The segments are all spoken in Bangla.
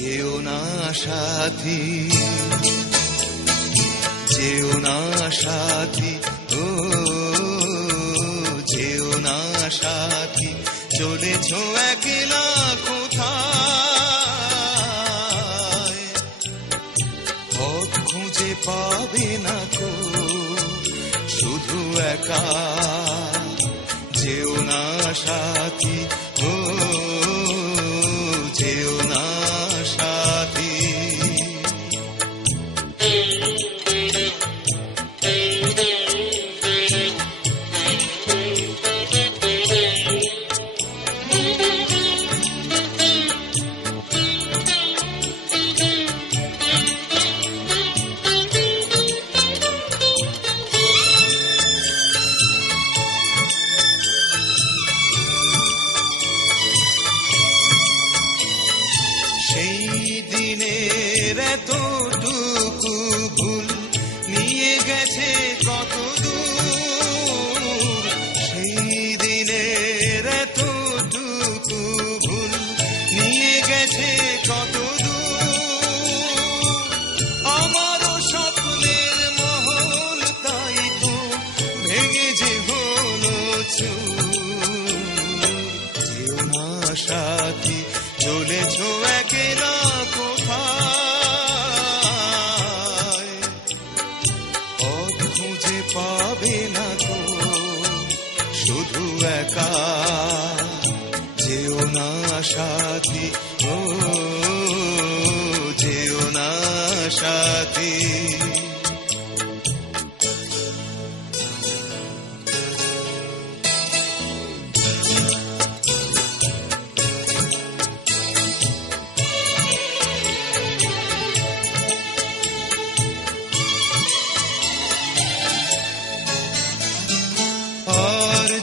যেও না সাথী, যেও না সাথী, ও যেও না সাথী, চলেছ একলা কোথায়, পথ খুঁজে পাবে না কো শুধু একা। যেও না সাথী, ও যেও না সাথী। সেই দিনের এতটুকু ভুল নিয়ে গেছে কত দূর, সেই দিনের এতটুকু ভুল নিয়ে গেছে কত দূর। আমারও স্বপ্নের মহল তাই তো ভেঙে যে হলো চুর। যেও না সাথী, চলেছ একলা কোথায়, পথ খুঁজে পাবে না গো শুধু একা। যেও না সাথী, ও যেও না সাথী।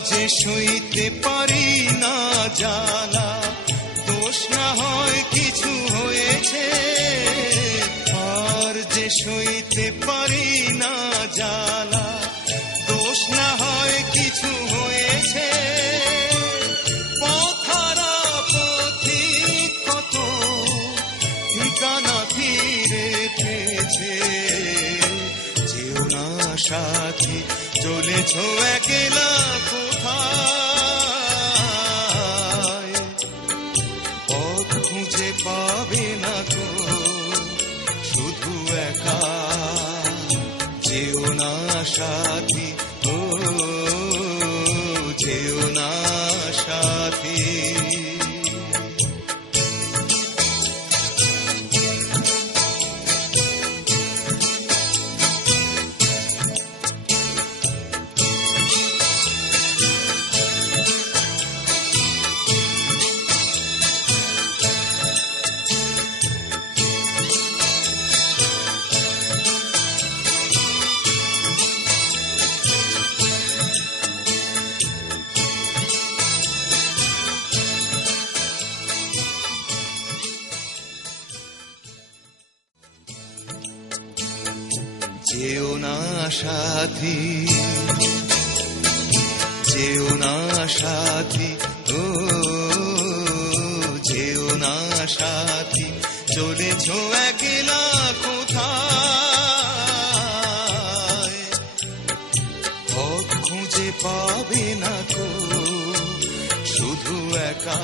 যে সইতে পারি না জ্বালা, দোষ না হয় কিছু হয়েছে, আর যে সইতে পারি না জ্বালা, দোষ না হয় কিছু হয়েছে। পথহারা পথিক কত ঠিকানা ফিরে পেয়েছে। যেও না সাথী, চলেছ একলা কোথায়, পথ খুঁজে পাবে না গো শুধু একা। যেও না সাথী, ও যেও না সাথী। যেও না সাথী, যেও না সাথী, ও যেও না সাথী, চলেছ একলা কোথায়, পথ খুঁজে পাবে না কো শুধু একা।